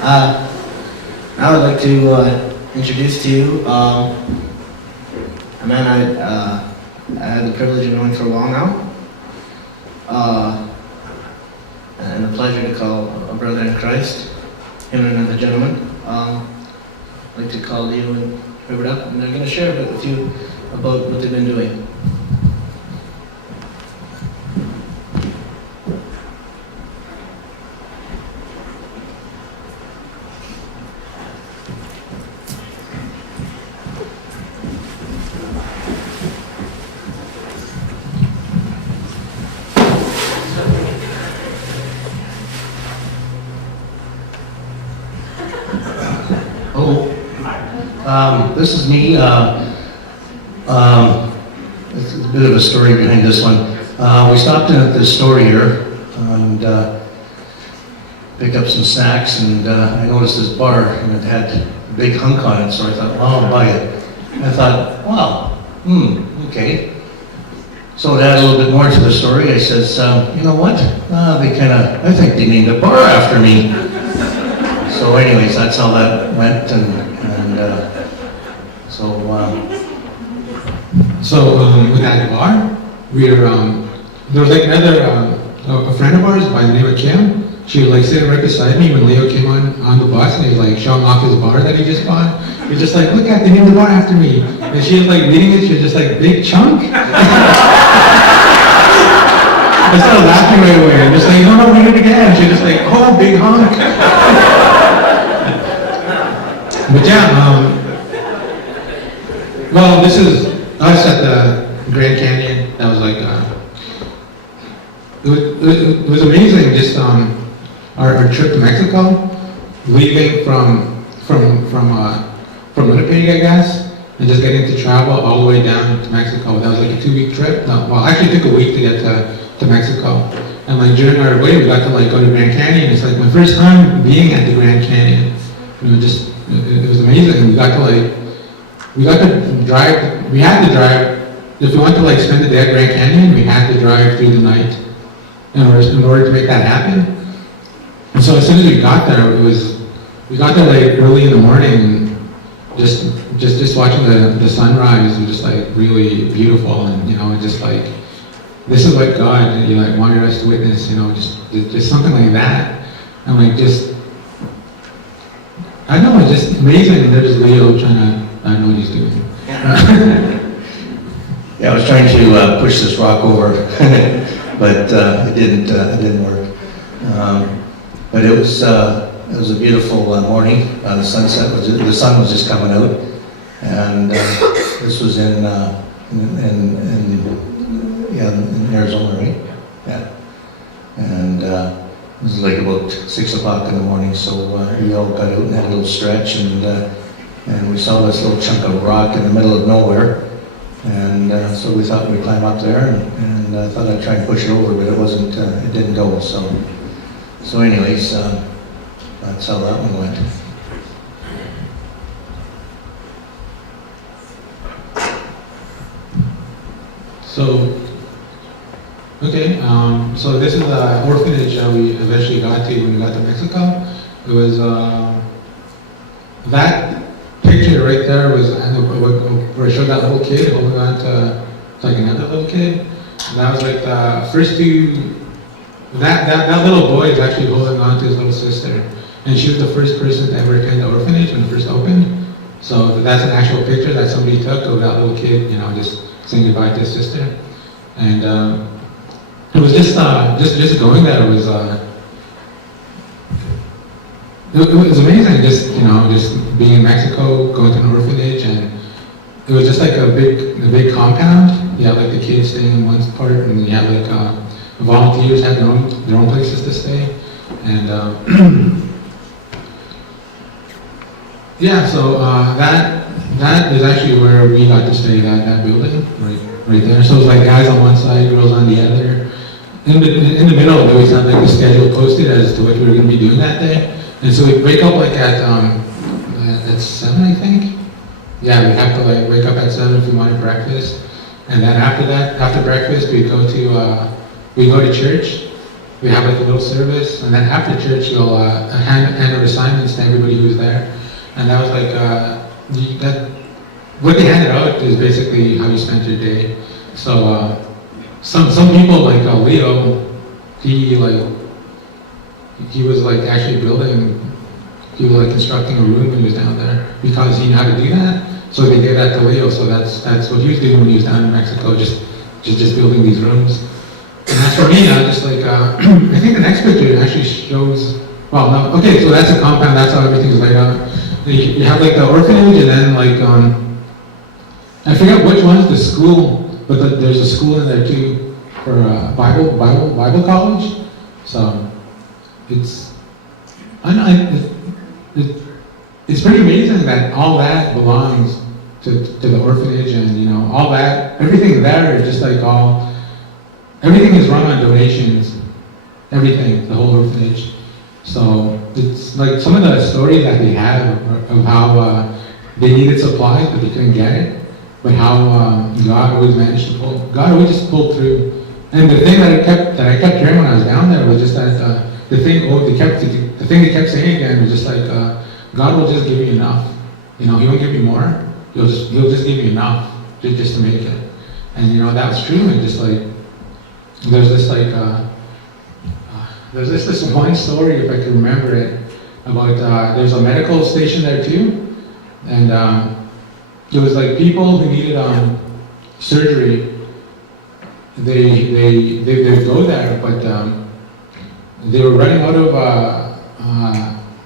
I would like to introduce to you a man I had the privilege of knowing for a while now, and the pleasure to call a brother in Christ, him and another gentleman. I'd like to call Leo and Robert up, and they're going to share a bit with you about what they've been doing. This is me. It's a bit of a story behind this one. We stopped in at this store here and picked up some snacks, and I noticed this bar and it had a big hunk on it, so I thought, well, I'll buy it. And I thought, wow, okay. So to add a little bit more to the story, I says, you know what? I think they named a bar after me. So anyways, that's how that went, with that bar, there was like another, a friend of ours by the name of Kim. She was like sitting right beside me when Leo came on the bus, and he was like showing off his bar that he just bought. He was just like, look at, they named the bar after me. And she was like reading it, she was just like, big chunk? I started laughing right away. I'm just like, no, read it again. She was just like, oh, big hunk. But yeah, well, this is us at the Grand Canyon. That was like, it was amazing. Just our trip to Mexico, leaving from Winnipeg, I guess, and just getting to travel all the way down to Mexico. That was like a 2-week trip. No, well, actually it took a week to get to Mexico. And like during our way, we got to like go to Grand Canyon. It's like my first time being at the Grand Canyon. You know, just it was amazing. We got to drive. We had to drive. If we wanted to like spend the day at Grand Canyon, we had to drive through the night in order to make that happen. And so as soon as we got there, we got there like early in the morning, and just watching the sunrise was just like really beautiful, and you know, just like this is what God like wanted us to witness, you know, just something like that, and like just. I know, it's just amazing. There's Leo trying to, I don't know what he's doing. Yeah, I was trying to push this rock over, but it didn't work. But it was a beautiful morning. The sun was just coming out, and this was in Arizona, right? Yeah, and. It was like about 6 o'clock in the morning, so we all got out and had a little stretch, and we saw this little chunk of rock in the middle of nowhere, and so we thought we'd climb up there, and I thought I'd try and push it over, but it didn't go. So anyways, that's how that one went. Okay, so this is the orphanage we eventually got to when we got to Mexico. It was, that picture right there was where I showed that little kid holding on to like another little kid. And that was like the first two, that little boy is actually holding on to his little sister. And she was the first person to ever attend the orphanage when it first opened. So that's an actual picture that somebody took of that little kid, you know, just saying goodbye to his sister. And, it was just going there. It was amazing. Just being in Mexico, going to an orphanage, and it was just like a big compound. You had like the kids staying in one part, and you had like volunteers had their own places to stay, and yeah. So that is actually where we got to stay. That building right there. So it was like guys on one side, girls on the other. In the middle, we always had like the schedule posted as to what we were going to be doing that day. And so we'd wake up like at 7, I think. Yeah, we'd have to like wake up at 7 if we wanted breakfast. And then after breakfast, we'd go to church. we have like a little service, and then after church, you'll hand out assignments to everybody who was there. And that was like, what they handed out is basically how you spent your day. So some people like Leo, he was like actually he was like constructing a room when he was down there because he knew how to do that. So they gave that to Leo. So that's what he was doing when he was down in Mexico, just building these rooms. And as for me, just like I think the next picture actually shows. Well, no, okay, so that's a compound. That's how everything's laid out. You have like the orphanage, and then like I forget which one's the school, but there's a school in there too for Bible college. So it's it's pretty amazing that all that belongs to the orphanage, and all that, everything there is just like everything is run on donations, everything, the whole orphanage. So it's like some of the stories that they have of how they needed supplies but they couldn't get it, but how God always managed to God always just pulled through. And the thing that I kept hearing when I was down there was just that the thing they kept saying again was just like God will just give you enough. He won't give you more. He'll just give you enough just to make it. And that was true. And just like there's this one story, if I can remember it, about there's a medical station there too, and it was like people who needed surgery. They would go there, but they were running out of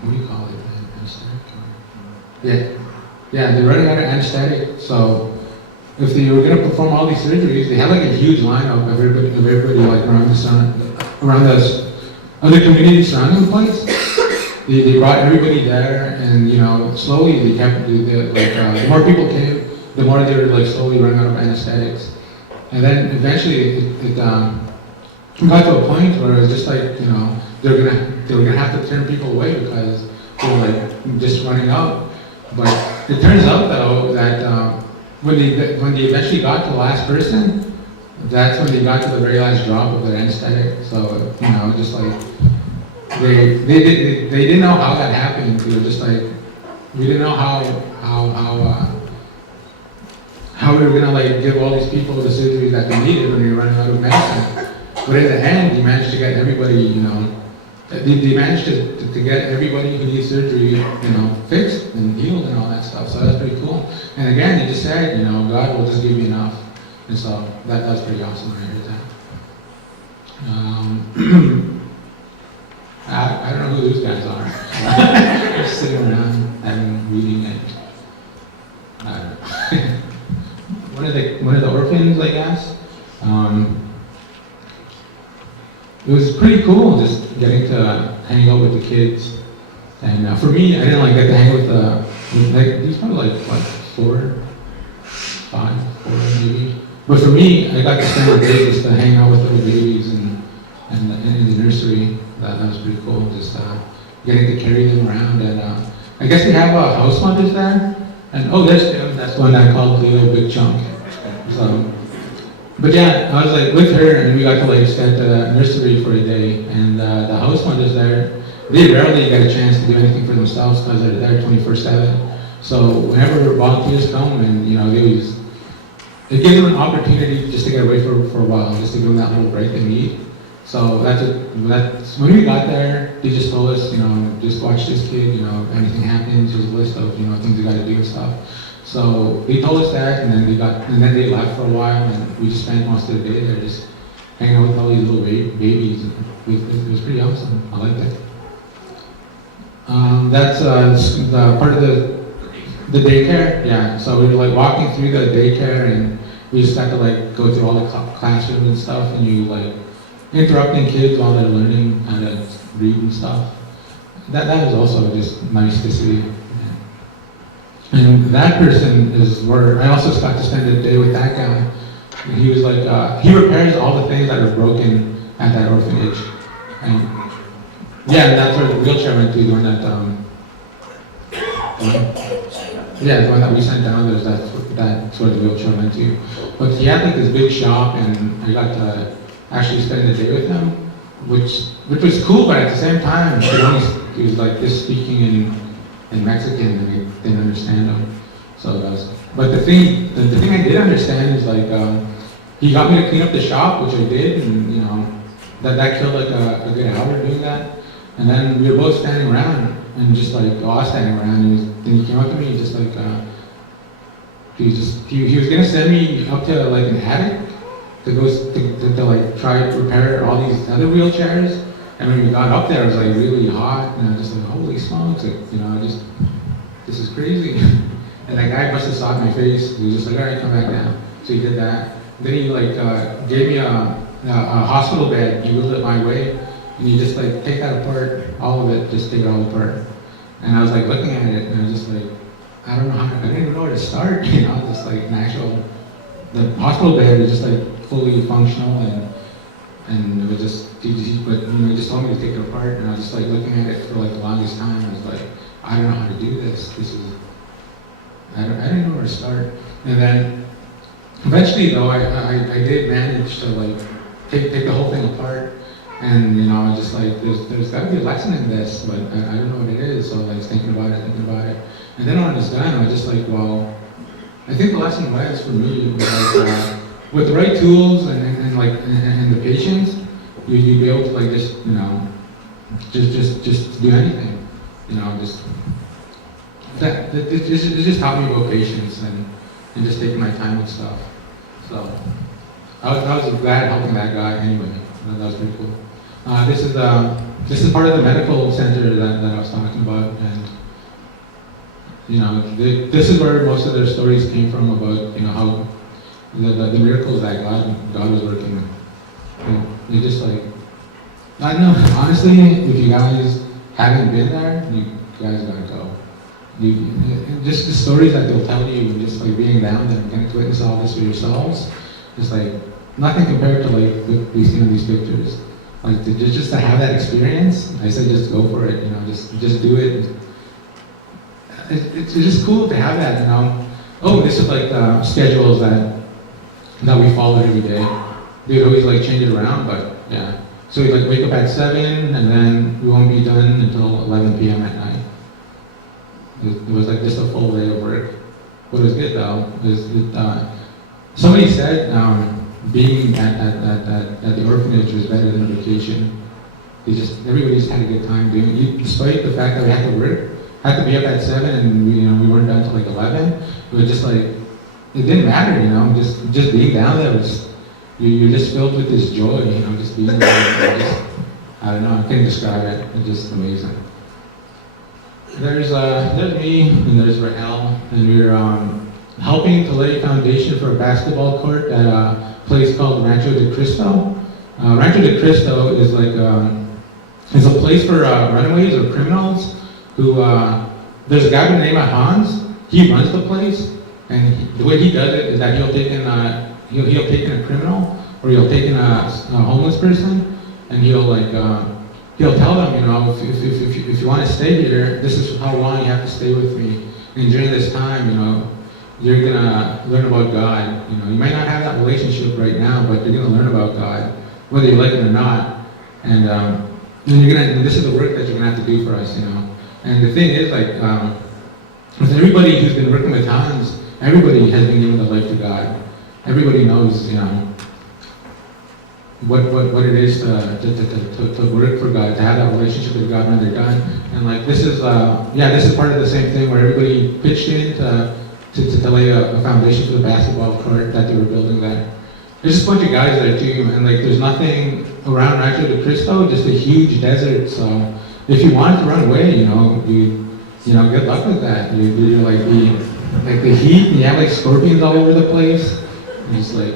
what do you call it? Anesthetic? Yeah, they're running out of anesthetic. So if they were going to perform all these surgeries, they had like a huge lineup of everybody like around the other communities surrounding the place. They brought everybody there, and slowly they kept the more people came, the more they were like slowly running out of anesthetics. And then eventually it got to a point where it was just like they were gonna have to turn people away because they were like just running out. But it turns out though that when they eventually got to the last person, that's when they got to the very last drop of their anesthetic. So just like they didn't know how that happened. They were just like, we didn't know how we were gonna like give all these people the surgery that they needed when we were running out of medicine. But in the end, they managed to get everybody, they managed to get everybody who needs surgery, fixed and healed and all that stuff. So that's pretty cool. And again, they just said, God will just give you enough. And so that's pretty awesome when I heard that. I don't know who those guys are. Just sitting around reading it. I don't know. one of the orphans, I guess. It was pretty cool just getting to hang out with the kids. And for me, I didn't like get to hang with he's probably like what, 4 maybe. But for me, I got to spend the day just to hang out with little babies and in the nursery. That was pretty cool, just getting to carry them around. And I guess they have house mothers there. And there's Tim. That's one I called Leo Big Chunk. So, but yeah, I was like with her, and we got to like stay at the nursery for a day. And the house mothers there, they rarely get a chance to do anything for themselves because they're there 24/7. So whenever volunteers come, and it gives them an opportunity just to get away for a while, just to give them that little break they need. So that's when we got there, they just told us, just watch this kid, anything happens, there's a list of, things you got to do and stuff. So they told us that, and then they left for a while, and we just spent most of the day there just hanging out with all these little babies. It was pretty awesome. I liked it. That's the part of the daycare. Yeah. So we were like walking through the daycare, and we just got to like go through all the classrooms and stuff, and you like interrupting kids while they're learning how to read and stuff. That was also just nice to see. And that person is where I also got to spend a day with that guy. And he was like, he repairs all the things that are broken at that orphanage. And yeah, that's where the wheelchair went to, the one that, the one that we sent down, that's where the wheelchair went to. But he had like this big shop, and I got to actually spend the day with him. which was cool, but at the same time, he was like just speaking in Mexican, and I didn't understand him. So that was, but the thing I did understand is like, he got me to clean up the shop, which I did, and you know, that killed like a good hour doing that. And then we were both standing around, and just like, I was standing around, and then he came up to me, just like, he was gonna send me up to like an attic to go to like try to repair all these other wheelchairs. And when we got up there, it was like really hot, and I was just like, holy smokes, like, you know, this is crazy. And that guy must have saw my face. He was just like, all right, come back down. So he did that. Then he like gave me a hospital bed. He wheeled it my way, and he just like, take that apart, all of it, just take it all apart. And I was like looking at it, and I was just like, I don't know how, I didn't even know where to start, you know, just like an actual, the hospital bed was just like fully functional, and it was just, but you know, he just told me to take it apart, and I was just like looking at it for like the longest time. I was like, I don't know how to do this. I didn't know where to start. And then eventually though, I did manage to like take the whole thing apart. And you know, I was just like, there's got to be a lesson in this, but I don't know what it is. So I was thinking about it. And then when I was done, I was just like, well, I think the lesson was for me was like, with the right tools and the patience, you'd be able to like just, you know, just do anything, you know, just it just taught me about patience and just taking my time with stuff. So I was glad helping that guy anyway. That was pretty cool. This is part of the medical center that I was talking about, and you know, this is where most of their stories came from about, you know, how the miracles that God was working. They just like, I don't know, honestly, if you guys haven't been there, you guys gotta go. Just the stories that they'll tell you, and just like being down there and getting to witness all this for yourselves, just like nothing compared to like these, you know, these pictures. Like just to have that experience, I said just go for it, you know, just do it. It's just cool to have that, you know. Oh, this is like the schedules that we followed every day. We'd always like change it around, but yeah. So we like wake up at 7, and then we won't be done until 11 p.m. at night. It was like just a full day of work. What was good though is somebody said being at the orphanage was better than a vacation. Everybody just had a good time doing it, despite the fact that we had to work. Had to be up at 7, and we weren't done until like 11. It was just like, it didn't matter, you know. Just being down there was, you're just filled with this joy, you know. Just being there, I don't know, I can't describe it. It's just amazing. There's me, and there's Rahel, and we're helping to lay foundation for a basketball court at a place called Rancho de Cristo. Rancho de Cristo is like is a place for runaways or criminals who. There's a guy by the name of Hans. He runs the place, and the way he does it is that he'll take in a criminal, or he'll take in a homeless person, and he'll tell them, you know, if you want to stay here, this is how long you have to stay with me. And during this time, you know, you're gonna learn about God. You know, you might not have that relationship right now, but you're gonna learn about God, whether you like it or not. And this is the work that you're gonna have to do for us, you know. And the thing is, like, with everybody who's been working with Hans, everybody has been given the life to God. Everybody knows, you know, what it is to work for God, to have that relationship with God when they're done. And like this is part of the same thing where everybody pitched in to lay a foundation for the basketball court that they were building there. There's just a bunch of guys there too, and like there's nothing around Rancho de Cristo, just a huge desert. So if you wanted to run away, you know, good luck with that. You're like the heat, and you have like scorpions all over the place. And just like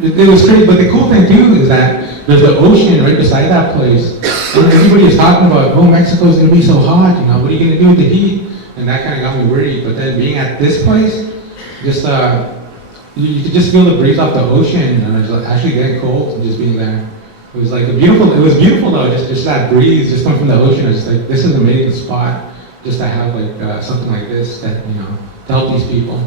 it was crazy. But the cool thing too is that there's the ocean right beside that place, and everybody is talking about, oh, Mexico's gonna be so hot. You know, what are you gonna do with the heat? And that kind of got me worried. But then being at this place, just you could just feel the breeze off the ocean, and it was actually getting cold just being there. It was like it was beautiful though, just that breeze just coming from the ocean. I was like, this is an amazing spot just to have like something like this that, you know, to help these people.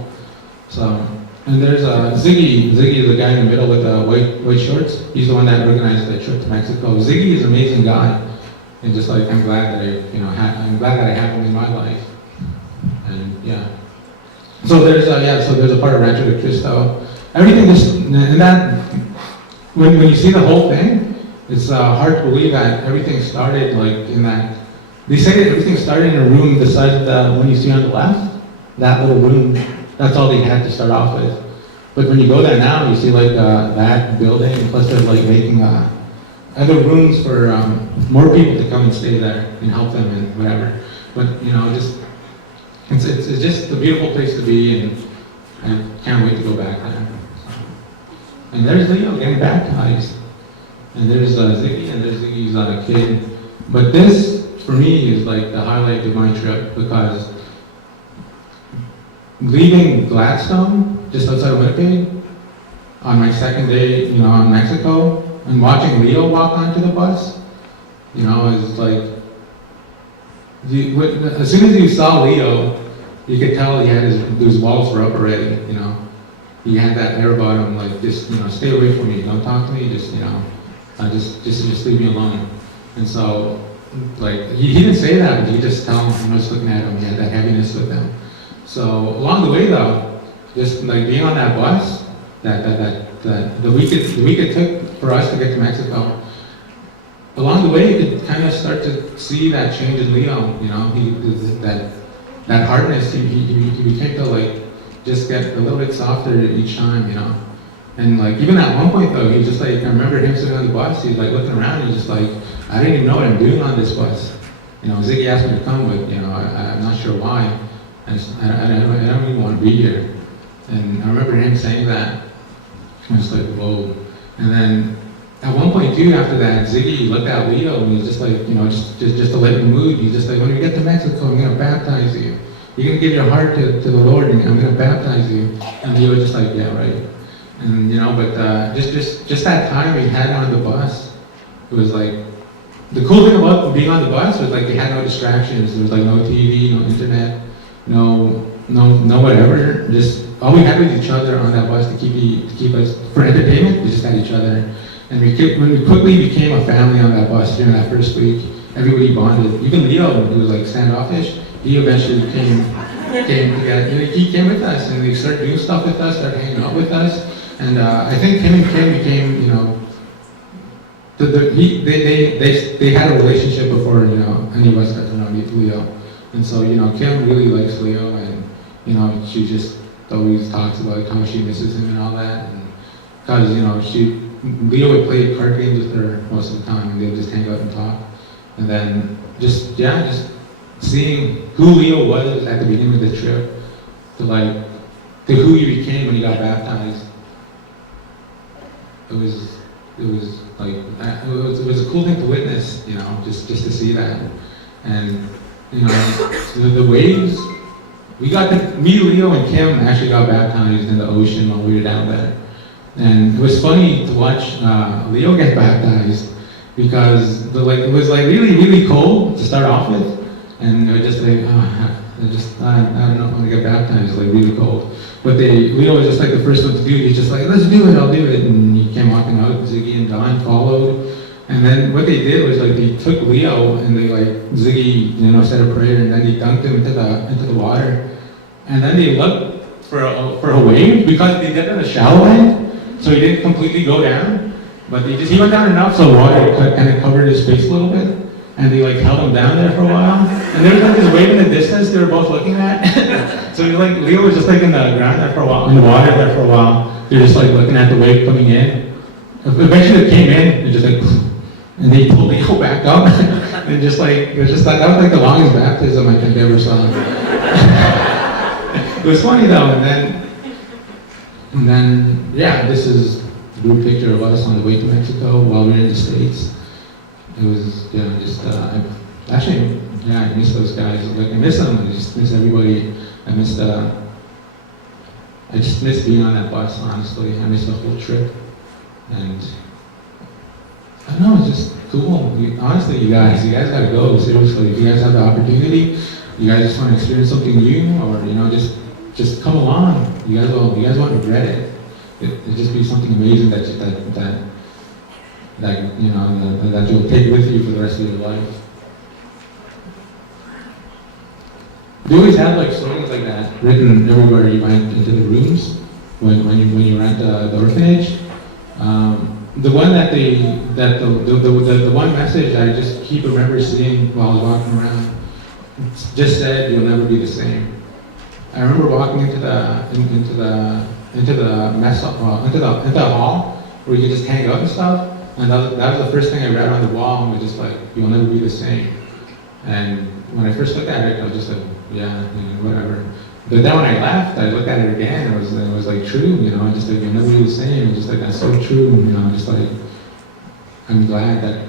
So And there's Ziggy. Ziggy is the guy in the middle with the white shorts. He's the one that organized the trip to Mexico. Ziggy is an amazing guy, and just like I'm glad that I'm glad that I have him in my life. And yeah. So there's a part of Rancho de Cristo. Everything just and that when you see the whole thing, it's hard to believe that everything started like in that. They say that everything started in a room the size of the one you see on the left. That little room, that's all they had to start off with. But when you go there now, you see like that building, plus they're like making other rooms for more people to come and stay there and help them and whatever. But just it's just a beautiful place to be, and I can't wait to go back there. And there's Leo getting baptized, and there's Ziggy, and there's Ziggy's kid. But this, for me, is like the highlight of my trip, because leaving Gladstone, just outside of Winnipeg, on my second day, in Mexico, and watching Leo walk onto the bus, is like, as soon as you saw Leo, you could tell he had his walls were up already, He had that air about him, like, just, stay away from me, don't talk to me, just just leave me alone. And so, like, he didn't say that, but you just tell him, just looking at him, he had that heaviness with him. So along the way though, just like being on that bus, the week it took for us to get to Mexico, along the way you could kind of start to see that change in Leo. That hardness. He became to like just get a little bit softer each time. And like even at one point though, he just like I remember him sitting on the bus. He's like looking around. He's just like, I didn't even know what I'm doing on this bus. Ziggy asked me to come, but I'm not sure why. I don't even want to be here. And I remember him saying that. I was like, whoa. And then at one point too, after that, Ziggy looked at Leo and he's just like, just to lighten the mood. He's just like, when we get to Mexico, I'm gonna baptize you. You're gonna give your heart to the Lord, and I'm gonna baptize you. And Leo was just like, yeah, right. And but just that time we had on the bus, it was like the cool thing about being on the bus was like they had no distractions. There was like no TV, no internet. No whatever. Just all we had was each other on that bus to keep us for entertainment. We just had each other, and when we quickly became a family on that bus during that first week. Everybody bonded. Even Leo, who was like standoffish, he eventually came together. He came with us, and he started doing stuff with us, started hanging out with us, and I think him and Kim became they had a relationship before any of us got to know Leo. And so, Kim really likes Leo, and, she just always talks about how she misses him and all that. And because, Leo would play card games with her most of the time, and they would just hang out and talk. And then just seeing who Leo was at the beginning of the trip to who he became when he got baptized. It was like, it was a cool thing to witness, just to see that. And, the waves, me, Leo, and Kim actually got baptized in the ocean while we were down there. And it was funny to watch Leo get baptized because it was like really, really cold to start off with. And it was just like, I don't know if I'm gonna get baptized, like really cold. But Leo was just like the first one to do it. He's just like, let's do it, I'll do it. And he came walking out, Ziggy and Don followed. And then what they did was like they took Leo and they Ziggy, said a prayer, and then they dunked him into the water. And then they looked for a wave because they did it in a shallow end, so he didn't completely go down. But he went down enough so the water kind of covered his face a little bit. And they held him down there for a while. And there was this wave in the distance they were both looking at. So Leo was just in the ground there for a while, in the water there for a while. They're just looking at the wave coming in. Eventually it came in, and just and they pulled Leo back up. And it was that was the longest baptism I think I ever saw. It was funny though, and then this is a group picture of us on the way to Mexico while we were in the States. It was, I miss those guys. I miss them. I just miss everybody. I just miss being on that bus, honestly. I miss the whole trip. And I don't know, it's just cool. Honestly, you guys gotta go, seriously. If you guys have the opportunity, you guys just want to experience something new, or, just just come along. You guys won't regret it. It'll just be something amazing that you know that you'll take with you for the rest of your life. They always have like slogans like that written everywhere you went into the rooms when you were at the orphanage. The one the one message I just keep remember seeing while I was walking around just said, "You'll never be the same." I remember walking into the hall where you could just hang out and stuff, and that was the first thing I read on the wall, and was just like, "You'll never be the same." And when I first looked at it, I was just like, "Yeah, you know, whatever." But then when I left, I looked at it again, and it was like true, you know, just like, "You'll never be the same." Just like, that's so true, you know, just like, I'm glad that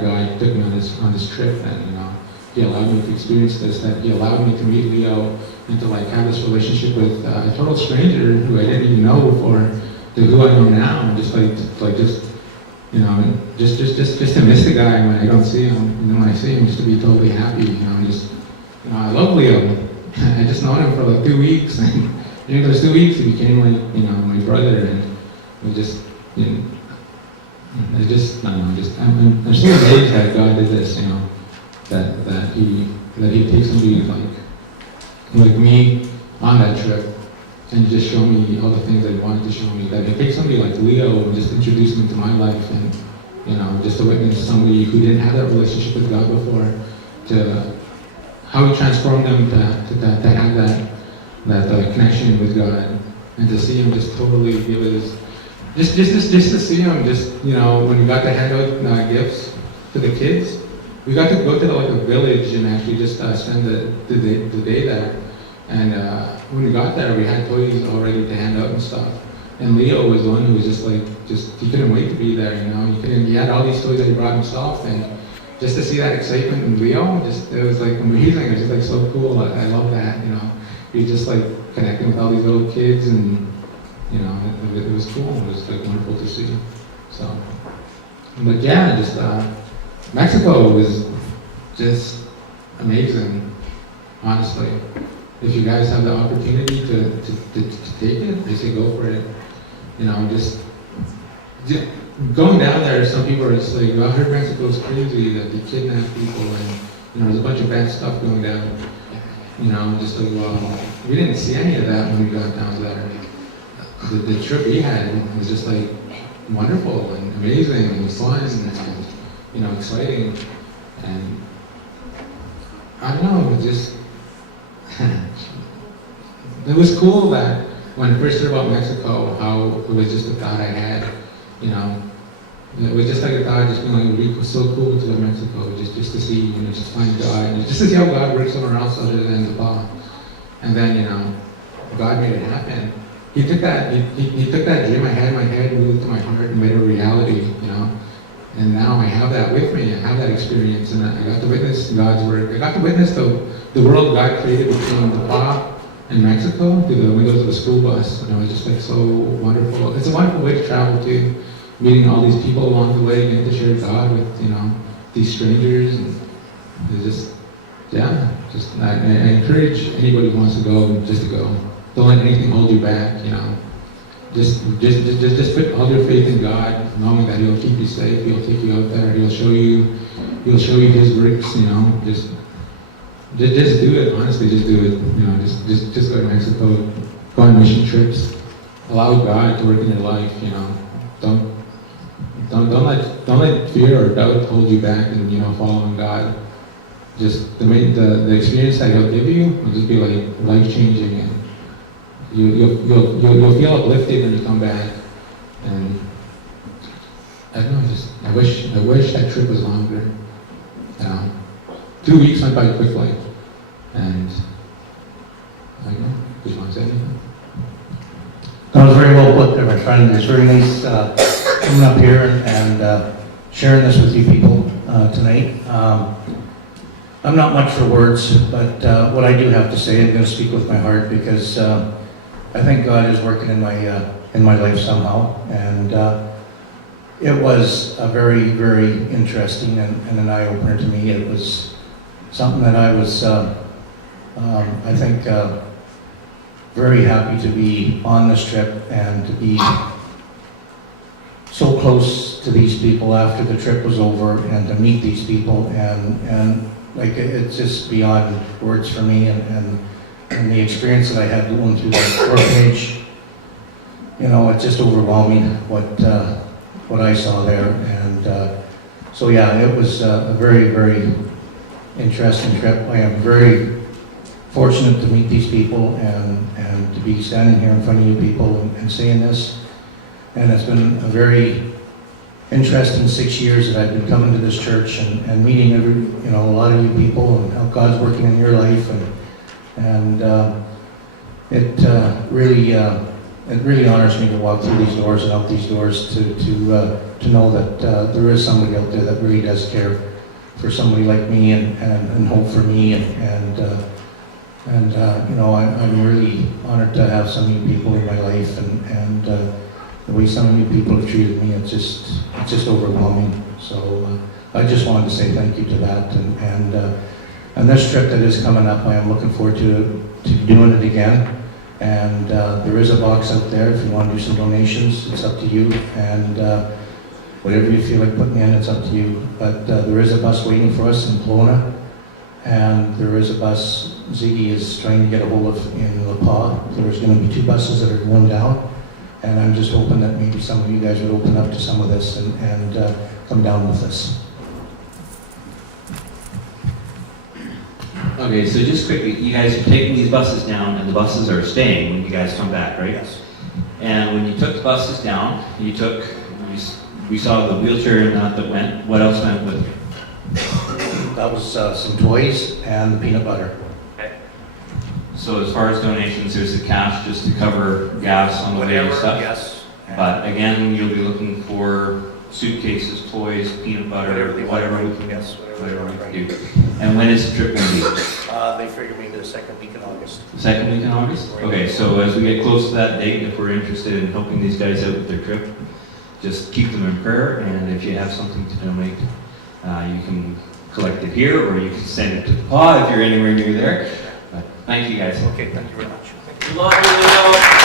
guy took me on this trip, and you know, he allowed me to experience this, that he allowed me to meet Leo and to like have this relationship with a total stranger who I didn't even know before, to who I know now, and just you know, just to miss the guy when I don't see him, and then when I see him, just to be totally happy, you know, and just, you know, I love Leo. I just known him for like 2 weeks, and during those 2 weeks, he became like, you know, my brother, and we just, you know, I don't know, I'm so amazed that God did this, you know, that he takes somebody like me on that trip and just show me all the things that he wanted to show me. That he takes somebody like Leo and just introduce him into my life, and you know, just to witness somebody who didn't have that relationship with God before, to how he transformed them to have that connection with God, and to see him just totally give his just to see him just, you know, when we got to hand out gifts to the kids. We got to go to like a village and actually just spend the day there. And when we got there, we had toys all ready to hand out and stuff. And Leo was the one who was just he couldn't wait to be there, you know. He had all these toys that he brought himself, and just to see that excitement in Leo, it was like amazing. It was just like so cool. I love that, you know. He was just like connecting with all these little kids, and you know, it was cool. It was like wonderful to see. So, but yeah, just Mexico was just amazing, honestly. If you guys have the opportunity to take it, I say go for it. You know, just going down there, some people are just like, "I heard Mexico's crazy, that they kidnap people, and you know, there's a bunch of bad stuff going down." You know, just like, well, we didn't see any of that when we got down there. The trip we had was just like wonderful and amazing and fun and you know, exciting, and I don't know, it was just it was cool that when I first heard about Mexico, how it was just a thought I had, you know, it was just like a thought, just being like, it would be so cool to go to Mexico, just to see, you know, just find God, and just to see how God works somewhere else other than the law. And then, you know, God made it happen. He took that, he took that dream I had in my head, moved it to my heart, and made it a reality, you know. And now I have that with me. I have that experience, and I got to witness God's work. I got to witness the world God created between the law and Mexico through the windows of the school bus. You know, it's just like so wonderful. It's a wonderful way to travel too, meeting all these people along the way, getting to share God with, you know, these strangers, and it's just, yeah, just I encourage anybody who wants to go just to go. Don't let anything hold you back, you know. Just put all your faith in God, knowing that He'll keep you safe, He'll take you out there, He'll show you His works, you know. Just do it, honestly, just do it. You know, just go to Mexico, go on mission trips, allow God to work in your life, you know. Don't let fear or doubt hold you back and, you know, following God. Just the experience that He'll give you will just be like life-changing, and you'll feel uplifted when you come back. And I don't know, I wish that trip was longer. 2 weeks went by quickly, and I don't know, do you want to say anything? That was very well put there, my friend. It's very nice coming up here and sharing this with you people tonight. I'm not much for words, but what I do have to say, I'm going to speak with my heart, because I think God is working in my life somehow, and it was a very, very interesting and an eye-opener to me. It was something that I was, I think, very happy to be on this trip and to be so close to these people after the trip was over and to meet these people and like it's just beyond words for me and the experience that I had going through that orphanage, you know, it's just overwhelming what I saw there. And so yeah, it was a very, very interesting trip. I am very fortunate to meet these people and to be standing here in front of you people and saying this. And it's been a very interesting 6 years that I've been coming to this church and meeting a lot of you people and how God's working in your life and it really honors me to walk through these doors and out these doors to know that there is somebody out there that really does care for somebody like me and hope for me you know, I'm really honored to have so many people in my life and the way some of you people have treated me, it's just overwhelming. So I just wanted to say thank you to that and this trip that is coming up, I am looking forward to doing it again. And there is a box out there if you want to do some donations. It's up to you, and whatever you feel like putting in, it's up to you. But there is a bus waiting for us in Kelowna, and there is a bus Ziggy is trying to get a hold of in La Paz. There's going to be 2 buses that are going down, and I'm just hoping that maybe some of you guys would open up to some of this and come down with us. Okay, so just quickly, you guys are taking these buses down, and the buses are staying when you guys come back, right? Yes. And when you took the buses down, we saw the wheelchair and that went. What else went with it? That was some toys and the peanut butter. Okay. So as far as donations, there's the cash just to cover gas on the way and stuff? Yes. But again, you'll be looking for suitcases, toys, peanut butter, whatever we can do. And when is the trip going to be? They figured maybe the second week in August. The second week in August? Okay, so as we get close to that date, if we're interested in helping these guys out with their trip, just keep them in prayer, and if you have something to donate, you can collect it here, or you can send it to the PA if you're anywhere near there. But thank you guys. Okay, thank you very much. Good luck with it.